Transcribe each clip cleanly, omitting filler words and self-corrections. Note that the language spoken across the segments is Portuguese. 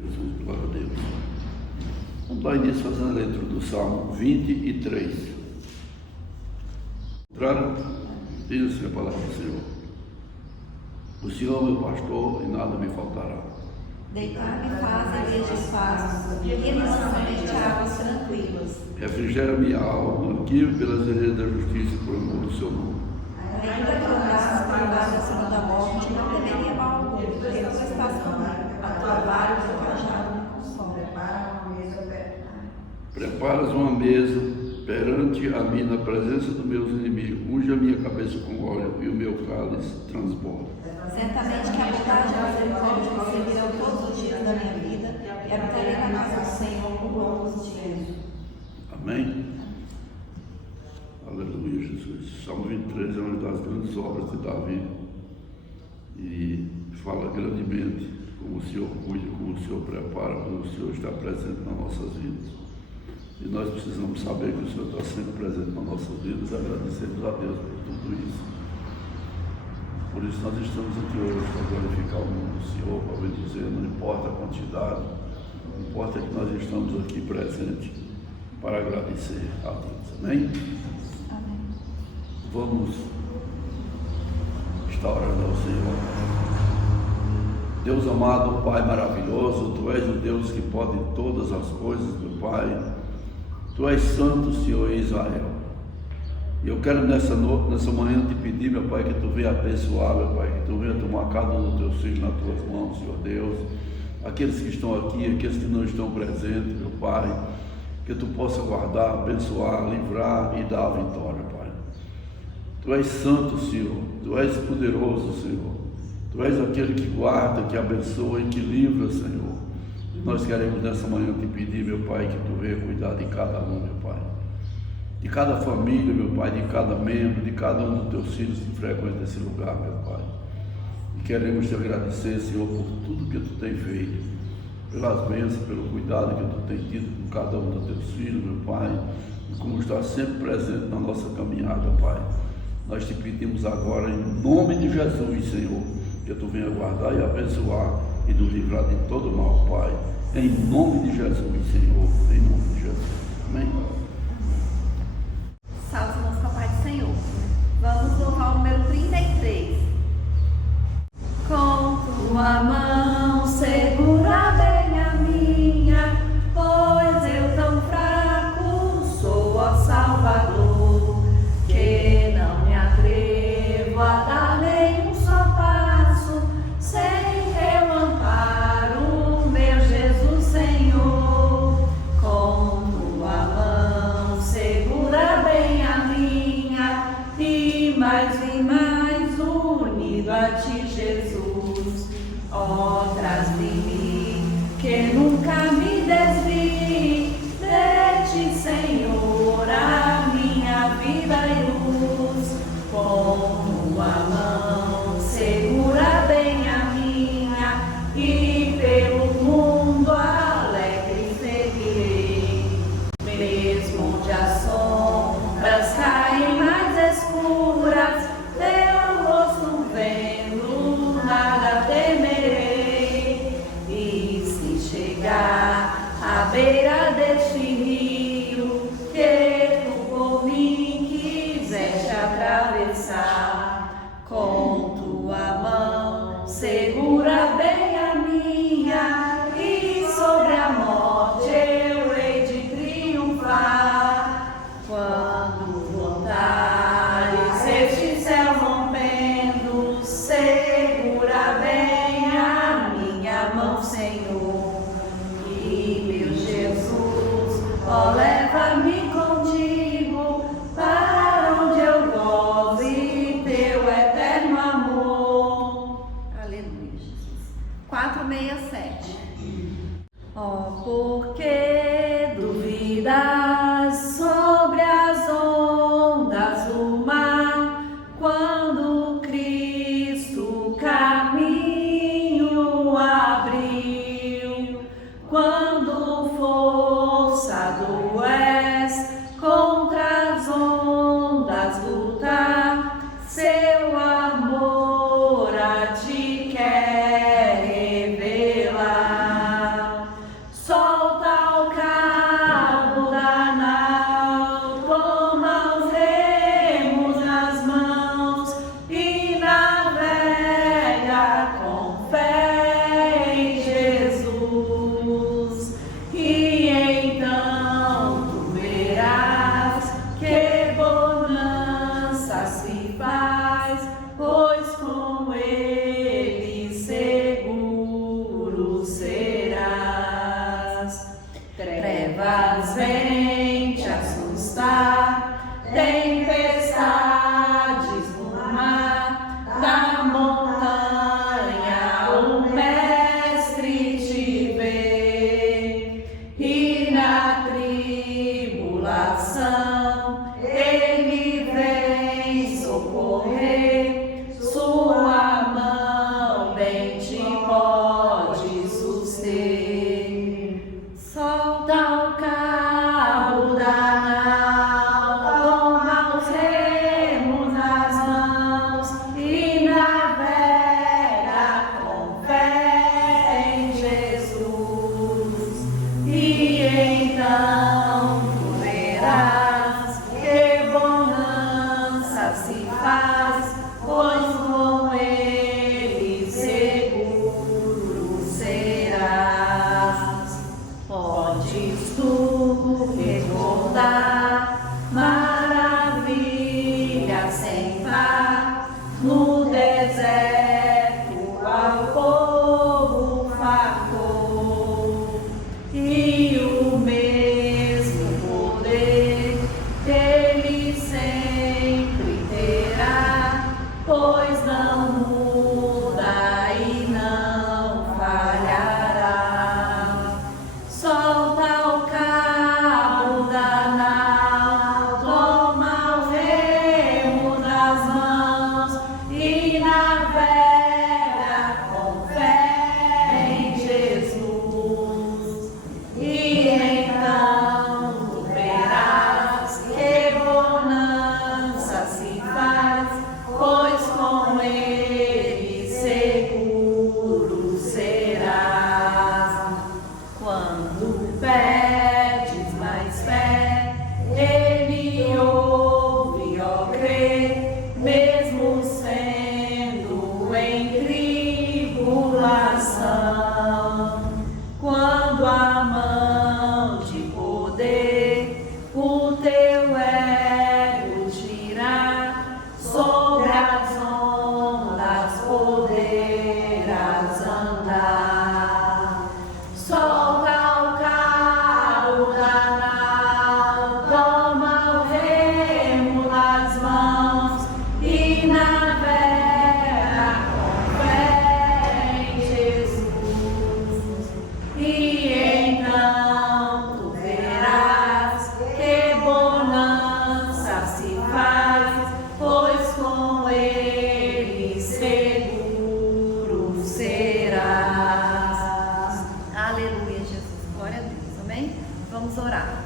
Jesus, glória a Deus. Vamos dar início fazendo a leitura do Salmo 23. Entraram? Diz a palavra do Senhor. O Senhor é meu pastor e nada me faltará. Deitar-me faz em verdes pastos, e me lança-me águas tranquilas. Refrigera minha alma, guia-me pelas veredas da justiça por amor do seu nome. Ainda que eu andasse por vale acima da morte, não temeria mal algum, porque tu estás comigo. A tua vara e o teu cajado me consolam. Preparas uma mesa perante a mim na presença dos meus inimigos, unge a minha cabeça com óleo e o meu cálice transborda. Certamente que a bondade e a misericórdia me seguirão todos os dias da minha vida, e habitarei na casa do Senhor por longos dias. Amém? Aleluia, Jesus. Salmo 23 é uma das grandes obras de Davi e fala grandemente como o Senhor cuida, como o Senhor prepara, como o Senhor está presente nas nossas vidas. E nós precisamos saber que o Senhor está sempre presente nas nossas vidas, agradecemos a Deus por tudo isso. Por isso nós estamos aqui hoje para glorificar o nome do Senhor, para bendizer, não importa a quantidade, não importa que nós estamos aqui presentes para agradecer a Deus. Amém? Amém. Vamos estar orando ao Senhor. Deus amado, Pai maravilhoso, Tu és o Deus que pode todas as coisas, meu Pai. Tu és santo, Senhor, em Israel. E eu quero nessa manhã te pedir, meu Pai, que Tu venha abençoar, meu Pai, que Tu venha tomar cada um dos Teus filhos nas Tuas mãos, Senhor Deus. Aqueles que estão aqui, aqueles que não estão presentes, meu Pai, que Tu possa guardar, abençoar, livrar e dar a vitória, Pai. Tu és santo, Senhor. Tu és poderoso, Senhor. Tu és aquele que guarda, que abençoa e que livra, Senhor. E nós queremos nessa manhã te pedir, meu Pai, que Tu venha cuidar de cada um, meu Pai. De cada família, meu Pai, de cada membro, de cada um dos Teus filhos que frequentam esse lugar, meu Pai. E queremos te agradecer, Senhor, por tudo que Tu tem feito, pelas bênçãos, pelo cuidado que Tu tem tido com cada um dos Teus filhos, meu Pai, e como está sempre presente na nossa caminhada, Pai. Nós te pedimos agora, em nome de Jesus, Senhor, que Tu venha guardar e abençoar e nos livrar de todo mal, Pai. Em nome de Jesus, Senhor, em nome de Jesus. Amém? Salve música Pai do Senhor. Vamos louvar o número 33. Com tua mão segura bem a minha, pois eu tão fraco sou, ó Salvador, que não me atrevo a dar nenhum só passo sem teu amparo, meu Jesus Senhor. Com tua mão segura bem a minha, e mais unido a Ti, Jesus. Ó, traz de mim, que nunca me desvie de Ti, Senhor, a minha vida e luz. Com tua mão segura bem a minha, e pelo mundo alegre seguirei. Mesmo onde as sombras caem mais escuras, teu rosto vendo, nada temerei. E se chegar à beira deste rio, que Tu por mim quiseste atravessar, com tua mão segura bem a minha, e sobre a morte eu hei de triunfar. Quando voltares este céu rompendo, segura bem a minha mão, Senhor. E meu Jesus, ó, leva-me contigo para onde eu goze teu eterno amor. Aleluia, Jesus. 467. Ó, porque duvidas sobre as ondas do mar, quando Cristo caminho abriu, quando forçado és contra as ondas lutar, seu amor a Ti quer revelar. coração, quando a mão de poder o teu ego girar, sobre as ondas poderás andar. Solta o cabo da nau, toma o remo nas mãos e navega com fé em Jesus. E então tu verás que bonança se faz, pois com ele seguro serás. Aleluia, Jesus. Glória a Deus. Amém? Vamos orar.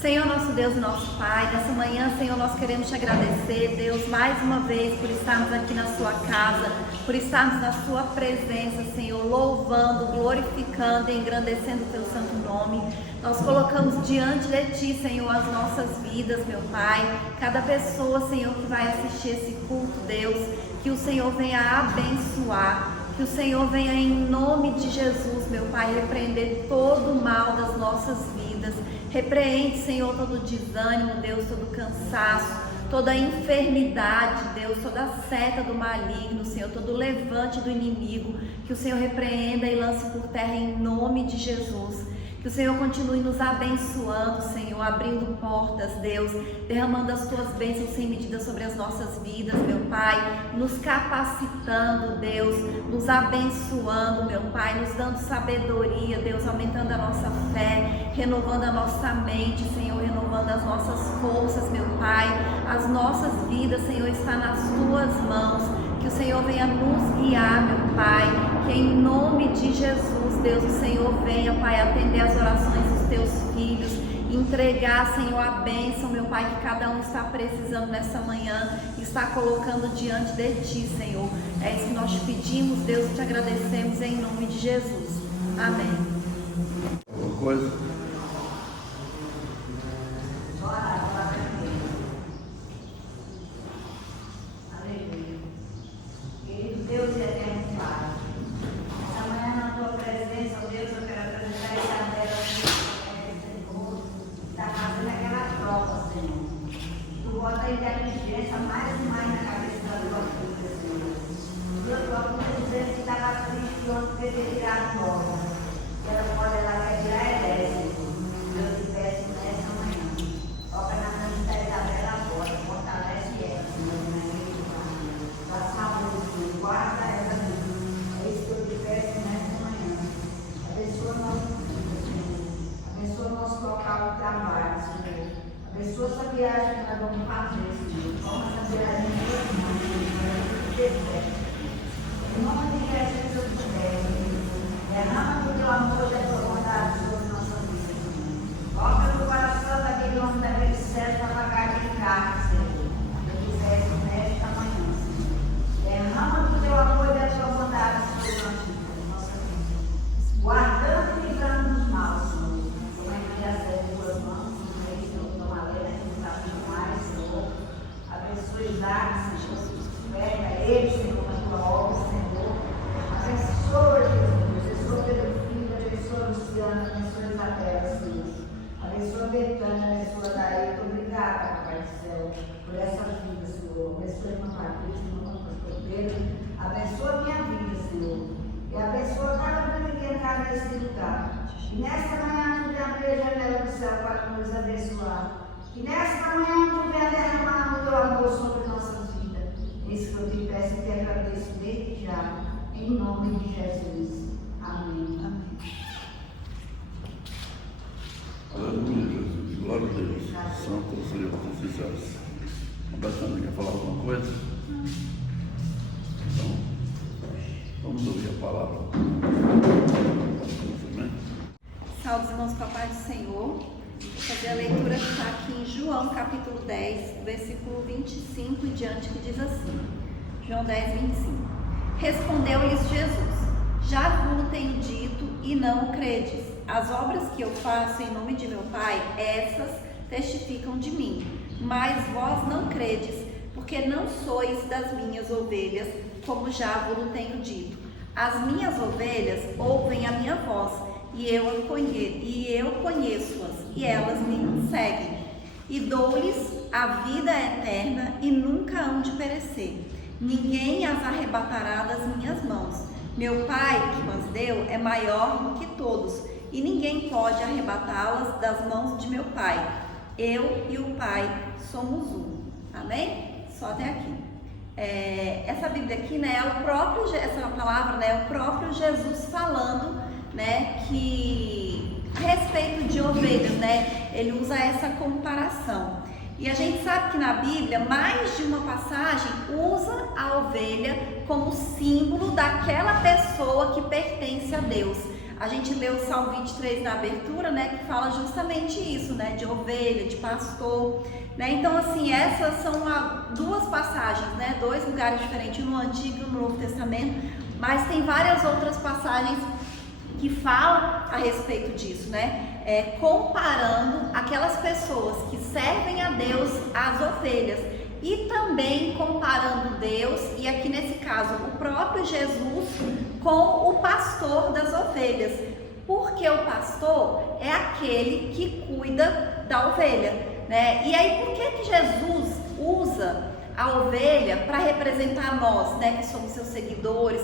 Senhor, nosso Deus e nosso Pai, nessa manhã, Senhor, nós queremos te agradecer, Deus, mais uma vez por estarmos aqui na sua casa, por estarmos na sua presença, Senhor, louvando, glorificando e engrandecendo o teu santo nome. Nós colocamos diante de ti, Senhor, as nossas vidas, meu Pai, cada pessoa, Senhor, que vai assistir esse culto, Deus, que o Senhor venha abençoar, que o Senhor venha em nome de Jesus, meu Pai, repreender todo o mal das nossas vidas. Repreende, Senhor, todo desânimo, Deus, todo cansaço, toda enfermidade, Deus, toda seta do maligno, Senhor, todo levante do inimigo, que o Senhor repreenda e lance por terra em nome de Jesus. Que o Senhor continue nos abençoando, Senhor, abrindo portas, Deus, derramando as tuas bênçãos sem medida sobre as nossas vidas, meu Pai, nos capacitando, Deus, nos abençoando, meu Pai, nos dando sabedoria, Deus, aumentando a nossa fé, renovando a nossa mente, Senhor, renovando as nossas forças, meu Pai. As nossas vidas, Senhor, está nas tuas mãos. Que o Senhor venha nos guiar, meu Pai, que em nome de Jesus, Deus, o Senhor venha, Pai, atender as orações dos teus filhos, entregar, Senhor, a bênção, meu Pai, que cada um está precisando nessa manhã, está colocando diante de ti, Senhor. É isso que nós te pedimos, Deus, e te agradecemos em nome de Jesus. Amém. Alguma coisa? Deus e eterno Pai, essa manhã na tua presença, ó Deus, eu quero apresentar essa terra, Senhor, está fazendo aquela prova, Senhor. Tu bota a inteligência mais e mais na cabeça da tua filha, Senhor. Deus, tua filha dizendo que estava triste ontem porque ter tirado nova. Ela pode, ela quer tirar é 10, Senhor. Deus te peço nessa manhã. Toca na mãe da Isabela agora, fortalece ela, Senhor, na igreja do Pai. Tua saúde, Senhor, guarda ela, Senhor. É isso que eu te peço nessa manhã. Abençoa nosso vida, Senhor. Abençoa nosso local de trabalho, Senhor. Abençoa essa viagem que nós vamos fazer, Senhor. Toma essa viagem em tuas mãos, Senhor. Em nome de Jesus, eu te peço, Senhor. Derrama do teu amor e da tua bondade sobre nossa vida, Senhor. Toca no coração daquele homem daquele céu para pagar de carne, Senhor. Eu te peço nesta manhã, Senhor. Derrama do teu amor e da tua bondade sobre nossa vida. Guardando e livrando dos maus, Senhor. Como é que as tuas mãos, Senhor, toma lena que está vindo mais, Senhor. Abençoe Isaac, Senhor. Pega ele, Senhor, na tua obra, Senhor. Abençoa, Jesus. Abençoa Pedro Filho, abençoa Luciana, abençoa Isabela, Senhor. Abençoa Betânia, abençoa Daí. Obrigada, Papai do céu, por essa vida, Senhor. Abençoa a irmã Patrícia, irmã Pastor Pedro. Abençoa a minha vida, Senhor. E abençoa cada vida que entrar nesse lugar. E nesta manhã tu venha abrir a janela do céu para nos abençoar. E nesta manhã tu venha derramar o teu amor sobre nossas vidas. Isso que eu te peço e te agradeço desde já. Em nome de Jesus. Amém. Amém. Aleluia, Jesus. Glória a Deus. Santo Senhor Jesus. A Betânia quer falar alguma coisa? Então, vamos ouvir a palavra. Amém? Salve os irmãos com a paz do Senhor. Vou fazer a leitura que está aqui em João capítulo 10, versículo 25 e diante, que diz assim. João 10, 25. Respondeu-lhes Jesus: já vos tenho dito e não o credes. As obras que eu faço em nome de meu Pai, essas testificam de mim. Mas vós não credes, porque não sois das minhas ovelhas, como já vos tenho dito. As minhas ovelhas ouvem a minha voz, e eu conheço-as, e elas me seguem. E dou-lhes a vida eterna, e nunca hão de perecer. Ninguém as arrebatará das minhas mãos. Meu Pai, que as deu, é maior do que todos, e ninguém pode arrebatá-las das mãos de meu Pai. Eu e o Pai somos um. Amém? Só até aqui. Essa Bíblia aqui, né, essa palavra, né, é o próprio Jesus falando, né, que a respeito de ovelhas, né, ele usa essa comparação. E a gente sabe que na Bíblia, mais de uma passagem usa a ovelha como símbolo daquela pessoa que pertence a Deus. A gente leu o Salmo 23 na abertura, né, que fala justamente isso, né, de ovelha, de pastor, né? Então, assim, essas são duas passagens, né, dois lugares diferentes, no Antigo e no Novo Testamento, mas tem várias outras passagens que falam a respeito disso, né, comparando aquelas pessoas que servem a Deus às ovelhas, e também comparando Deus, e aqui nesse caso o próprio Jesus, com o pastor das ovelhas, porque o pastor é aquele que cuida da ovelha, né? E aí por que Jesus usa a ovelha para representar nós, né, que somos seus seguidores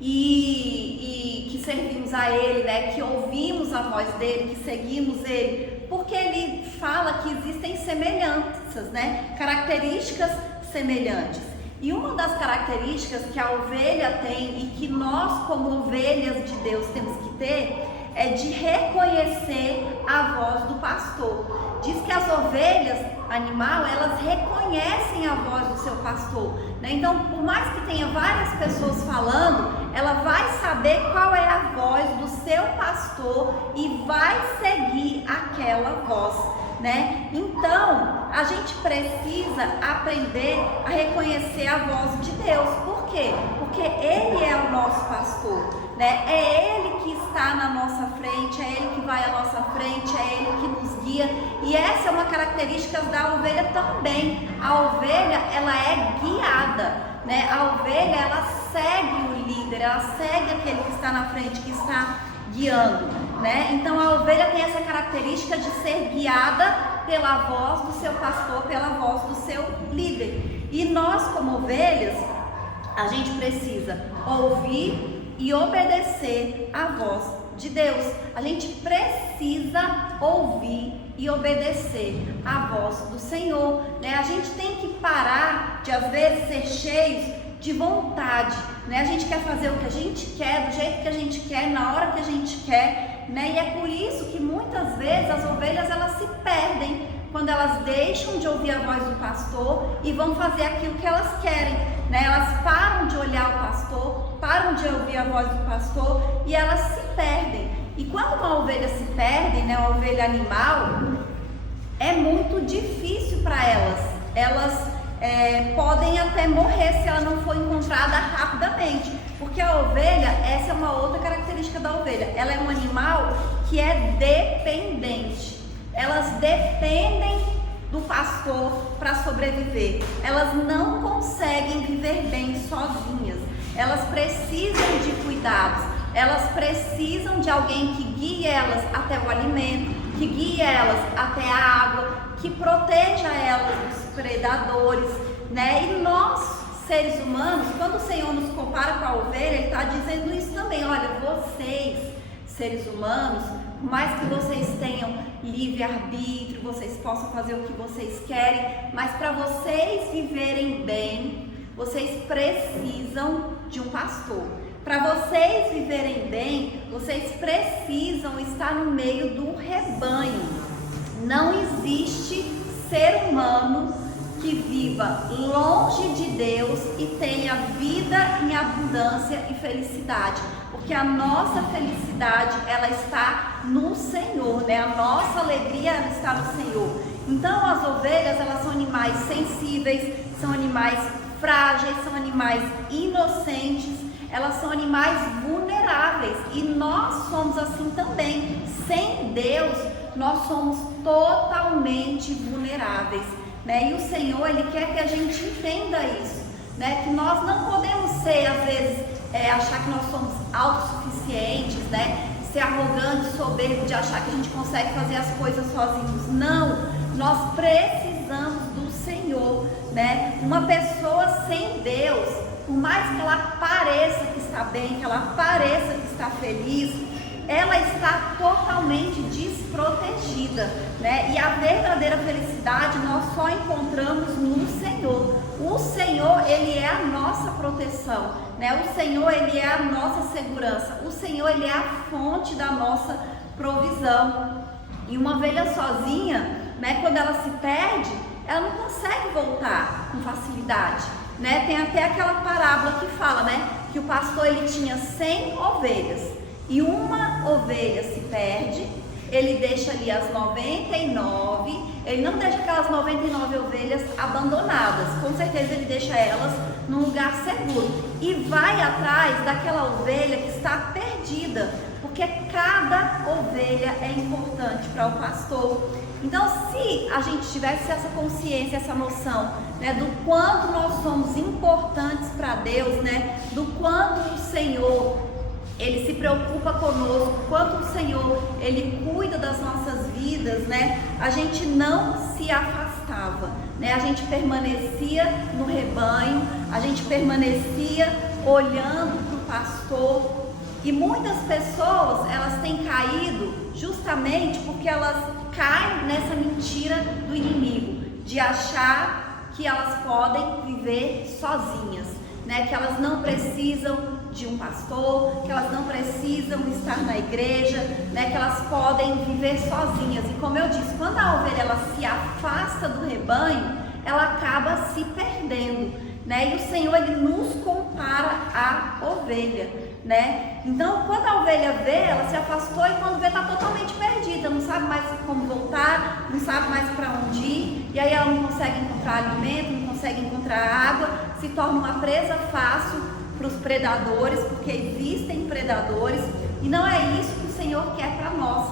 e que servimos a Ele, né, que ouvimos a voz dele, que seguimos Ele? Porque ele fala que existem semelhanças, né, características semelhantes. E uma das características que a ovelha tem e que nós, como ovelhas de Deus, temos que ter é de reconhecer a voz do pastor. Diz que as ovelhas animal, elas reconhecem a voz do seu pastor, né? Então, por mais que tenha várias pessoas falando, ela vai saber qual é a voz do seu pastor e vai seguir aquela voz, né? Então, a gente precisa aprender a reconhecer a voz de Deus. Por quê? Porque Ele é o nosso pastor, né? É Ele que está na nossa frente, é Ele que vai à nossa frente, é Ele que nos guia. E essa é uma característica da ovelha também. A ovelha, ela é guiada, né? A ovelha, ela segue o líder, ela segue aquele que está na frente, que está guiando, né? Então a ovelha tem essa característica de ser guiada pela voz do seu pastor, pela voz do seu líder. E nós, como ovelhas, a gente precisa ouvir e obedecer a voz de Deus. A gente precisa ouvir e obedecer a voz do Senhor, né? A gente tem que parar de, às vezes, ser cheios de vontade, né? A gente quer fazer o que a gente quer, do jeito que a gente quer, na hora que a gente quer, né? E é por isso que muitas vezes as ovelhas, elas se perdem quando elas deixam de ouvir a voz do pastor e vão fazer aquilo que elas querem, né? Elas param de olhar o pastor, param de ouvir a voz do pastor e elas se perdem. E quando uma ovelha se perde, né, uma ovelha animal, é muito difícil para elas. Elas podem até morrer se ela não for encontrada rapidamente, porque a ovelha, essa é uma outra característica da ovelha, ela é um animal que é dependente. Elas dependem do pastor para sobreviver. Elas não conseguem viver bem sozinhas. Elas precisam de cuidados. Elas precisam de alguém que guie elas até o alimento, que guie elas até a água, que proteja elas dos predadores, né? E nós, seres humanos, quando o Senhor nos compara com a ovelha, Ele está dizendo isso também. Olha, vocês, seres humanos, por mais que vocês tenham livre-arbítrio, vocês possam fazer o que vocês querem, mas para vocês viverem bem, vocês precisam de um pastor. Para vocês viverem bem, vocês precisam estar no meio do rebanho. Não existe ser humano que viva longe de Deus e tenha vida em abundância e felicidade, porque a nossa felicidade, ela está no Senhor, né? A nossa alegria, ela está no Senhor. Então as ovelhas, elas são animais sensíveis, são animais frágeis, são animais inocentes, elas são animais vulneráveis, e nós somos assim também. Sem Deus, nós somos totalmente vulneráveis, né? E o Senhor, Ele quer que a gente entenda isso, né? Que nós não podemos ser, às vezes, achar que nós somos autossuficientes, né? Ser arrogante, soberbo, de achar que a gente consegue fazer as coisas sozinhos. Não, nós precisamos do Senhor, né? Uma pessoa sem Deus, por mais que ela pareça que está bem, que ela pareça que está feliz, ela está totalmente desprotegida, né? E a verdadeira felicidade nós só encontramos no Senhor. O Senhor, Ele é a nossa proteção, né? O Senhor, Ele é a nossa segurança. O Senhor, Ele é a fonte da nossa provisão. E uma ovelha sozinha, né? Quando ela se perde, ela não consegue voltar com facilidade, né? Tem até aquela parábola que fala, né? Que o pastor, ele tinha 100 ovelhas. E uma ovelha se perde, ele deixa ali as 99, ele não deixa aquelas 99 ovelhas abandonadas, com certeza ele deixa elas num lugar seguro e vai atrás daquela ovelha que está perdida, porque cada ovelha é importante para o pastor. Então, se a gente tivesse essa consciência, essa noção, né, do quanto nós somos importantes para Deus, né, do quanto o Senhor, Ele se preocupa conosco, quanto o Senhor, Ele cuida das nossas vidas, né? A gente não se afastava, né? A gente permanecia no rebanho, a gente permanecia olhando para o pastor. E muitas pessoas, elas têm caído justamente porque elas caem nessa mentira do inimigo, de achar que elas podem viver sozinhas, né? Que elas não precisam de um pastor, que elas não precisam estar na igreja, né, que elas podem viver sozinhas. E como eu disse, quando a ovelha ela se afasta do rebanho, ela acaba se perdendo, né? E o Senhor, Ele nos compara à ovelha, né? Então, quando a ovelha vê, ela se afastou e quando vê, está totalmente perdida, não sabe mais como voltar, não sabe mais para onde ir, e aí ela não consegue encontrar alimento, não consegue encontrar água, se torna uma presa fácil para os predadores, porque existem predadores, e não é isso que o Senhor quer para nós.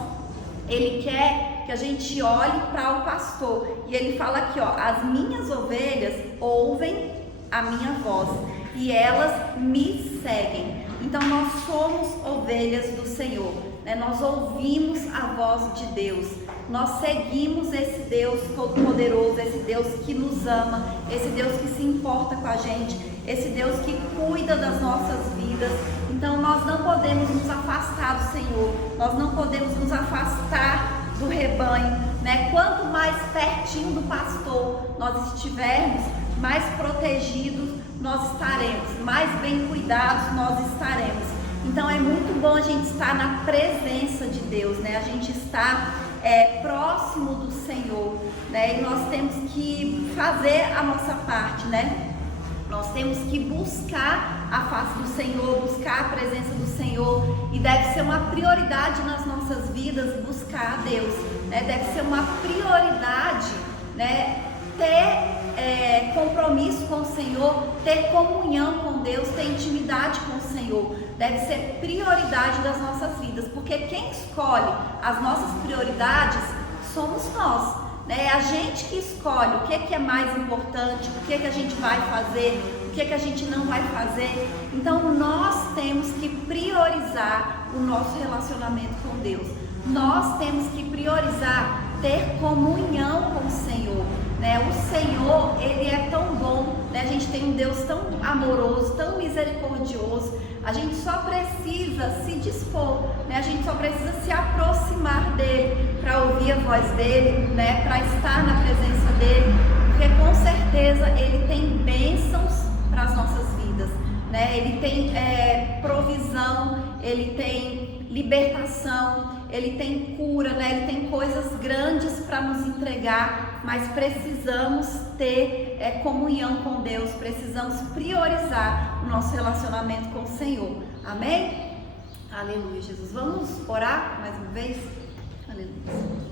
Ele quer que a gente olhe para o pastor, e Ele fala aqui, ó, as minhas ovelhas ouvem a minha voz, e elas me seguem. Então nós somos ovelhas do Senhor, né? Nós ouvimos a voz de Deus, nós seguimos esse Deus todo-poderoso, esse Deus que nos ama, esse Deus que se importa com a gente, esse Deus que cuida das nossas vidas. Então nós não podemos nos afastar do Senhor, nós não podemos nos afastar do rebanho, né? Quanto mais pertinho do pastor nós estivermos, mais protegidos nós estaremos, mais bem cuidados nós estaremos. Então é muito bom a gente estar na presença de Deus, né? A gente está próximo do Senhor, né? E nós temos que fazer a nossa parte, né? Nós temos que buscar a face do Senhor, buscar a presença do Senhor, e deve ser uma prioridade nas nossas vidas buscar a Deus, né? Deve ser uma prioridade, né? Ter compromisso com o Senhor, ter comunhão com Deus, ter intimidade com o Senhor. Deve ser prioridade das nossas vidas, porque quem escolhe as nossas prioridades somos nós, né? É a gente que escolhe o que é mais importante, o que a gente vai fazer, o que a gente não vai fazer. Então nós temos que priorizar o nosso relacionamento com Deus. Nós temos que priorizar ter comunhão com o Senhor, né? O Senhor, Ele é tão bom, né? A gente tem um Deus tão amoroso, tão misericordioso. A gente só precisa se dispor, né? A gente só precisa se aproximar dEle para ouvir a voz dEle, né? Para estar na presença dEle, porque com certeza Ele tem bênçãos para as nossas vidas, né? Ele tem provisão, Ele tem libertação, Ele tem cura, né? Ele tem coisas grandes para nos entregar, mas precisamos ter comunhão com Deus, precisamos priorizar o nosso relacionamento com o Senhor. Amém? Aleluia, Jesus. Vamos orar mais uma vez? Aleluia.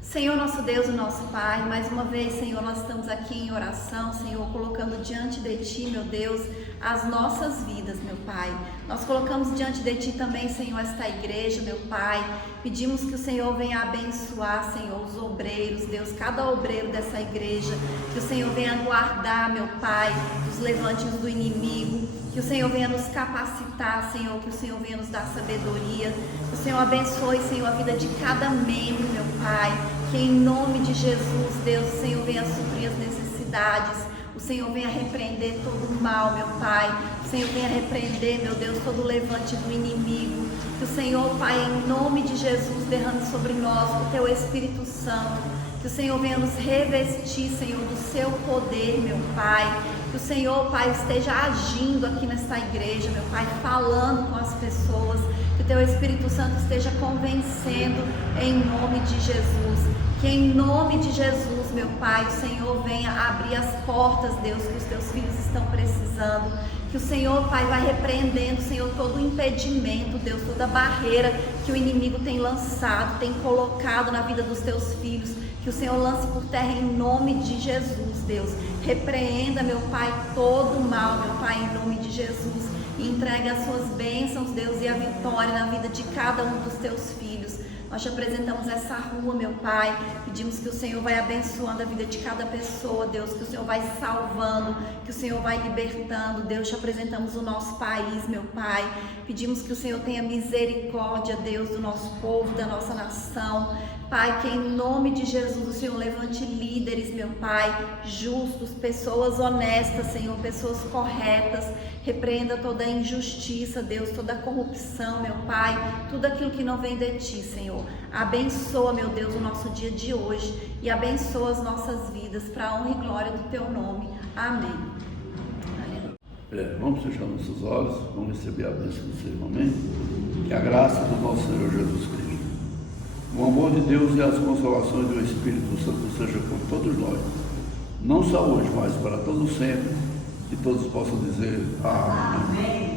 Senhor, nosso Deus e nosso Pai, mais uma vez, Senhor, nós estamos aqui em oração, Senhor, colocando diante de Ti, meu Deus, as nossas vidas, meu Pai. Nós colocamos diante de Ti também, Senhor, esta igreja, meu Pai. Pedimos que o Senhor venha abençoar, Senhor, os obreiros, Deus, cada obreiro dessa igreja. Que o Senhor venha guardar, meu Pai, dos levantes do inimigo. Que o Senhor venha nos capacitar, Senhor, que o Senhor venha nos dar sabedoria, que o Senhor abençoe, Senhor, a vida de cada membro, meu Pai, que em nome de Jesus, Deus, o Senhor venha suprir as necessidades, o Senhor venha repreender todo o mal, meu Pai, o Senhor venha repreender, meu Deus, todo o levante do inimigo, que o Senhor, Pai, em nome de Jesus, derrame sobre nós o Teu Espírito Santo, que o Senhor venha nos revestir, Senhor, do Seu poder, meu Pai. Que o Senhor, Pai, esteja agindo aqui nesta igreja, meu Pai, falando com as pessoas. Que o Teu Espírito Santo esteja convencendo em nome de Jesus. Que em nome de Jesus, meu Pai, o Senhor venha abrir as portas, Deus, que os Teus filhos estão precisando. Que o Senhor, Pai, vai repreendendo, Senhor, todo o impedimento, Deus, toda a barreira que o inimigo tem lançado, tem colocado na vida dos Teus filhos. Que o Senhor lance por terra em nome de Jesus, Deus. Repreenda, meu Pai, todo o mal, meu Pai, em nome de Jesus. E entregue as suas bênçãos, Deus, e a vitória na vida de cada um dos Teus filhos. Nós te apresentamos essa rua, meu Pai. Pedimos que o Senhor vai abençoando a vida de cada pessoa, Deus. Que o Senhor vai salvando, que o Senhor vai libertando. Deus, te apresentamos o nosso país, meu Pai. Pedimos que o Senhor tenha misericórdia, Deus, do nosso povo, da nossa nação. Pai, que em nome de Jesus o Senhor levante líderes, meu Pai, justos, pessoas honestas, Senhor, pessoas corretas. Repreenda toda a injustiça, Deus, toda a corrupção, meu Pai, tudo aquilo que não vem de Ti, Senhor. Abençoa, meu Deus, o nosso dia de hoje e abençoa as nossas vidas para a honra e glória do Teu nome. Amém. Vamos fechar nossos olhos, vamos receber a bênção do Senhor, amém? Que a graça do nosso Senhor Jesus Cristo, o amor de Deus e as consolações do Espírito Santo seja com todos nós, não só hoje, mas para todos sempre, que todos possam dizer amém.